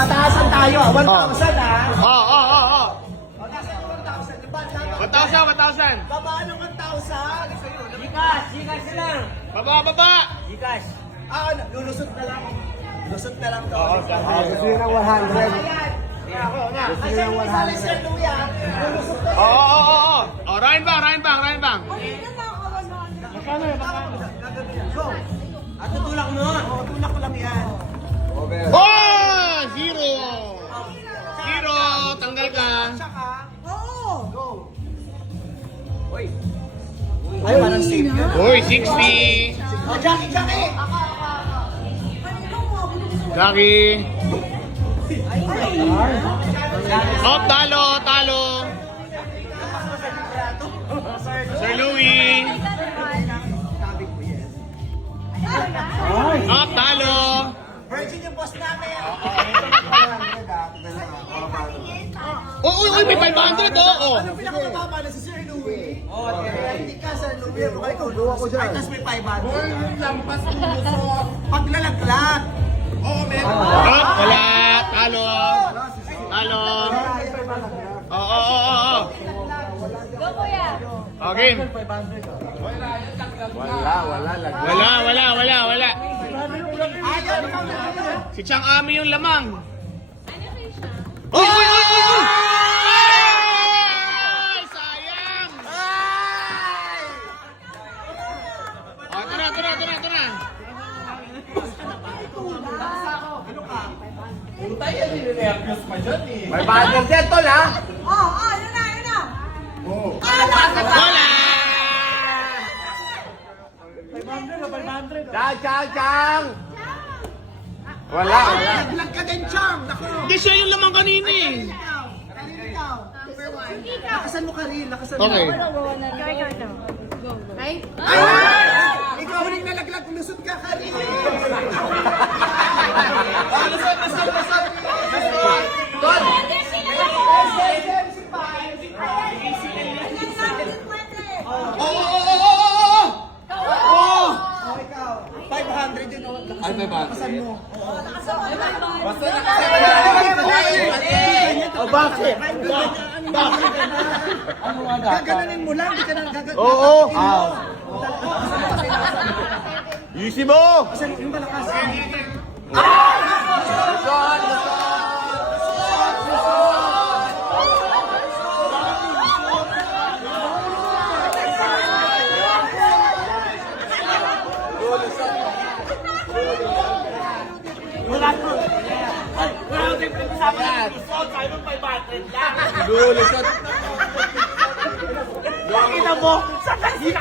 Pataasan tayo, 1,000 ha. Oo. O, nasa yung 1,000, di ba? 1,000. Baba ng 1,000. Gcash na lang. Baba. Gcash. Ano, lulusot na lang. Lusot na lang to. Gusto nyo ng 100. Ayan. Kasi yung isa lang siya, Luya. Lulusot na. Oo. Oh, Ryan Bang. Go. At tutulak mo. O, tulak ko lang yan. Oh! Zero. Tanggal ka. Tsaka, Oo. go. Ay, parang safe yun. Uy, 60. O, Jackie. Jackie. Oh, talo. Sir Louie. Oh, talo. Virgin yung boss namin. Uy, may 500 oh. Ano pinakamababa na si Sir Louie? Hindi ka, Sir Louie. Baka ikaw luwa ko dyan. Ay, tas may 500. Lampas ang lusot. Paglalaglag. Oo, meron. Oh, wala. Talo. Oo. Go, kuya. Okay. Wala. Si Chang Ami yung lamang. Uy! Ay! Sayang! Oh, tara. May bagal din, tol, ha? Yun na. Wala! Chang! Wala. Naglag ka din, Chang. Nako. Hindi siya yung lamang kanina eh. Ikaw. Lakasan mo ka rin. Okay. Go. Ay? Ikaw rin nalaglag. Lusot ka ka rin. Oo! 500 yun. Ay, may ba? Lakasan mo. Bakit? Gaganunin mo lang. Di ka na gaganunin. Oo. Easy mo! Kasi yung malakas. Lulusot. Kita mo. Sa kasi.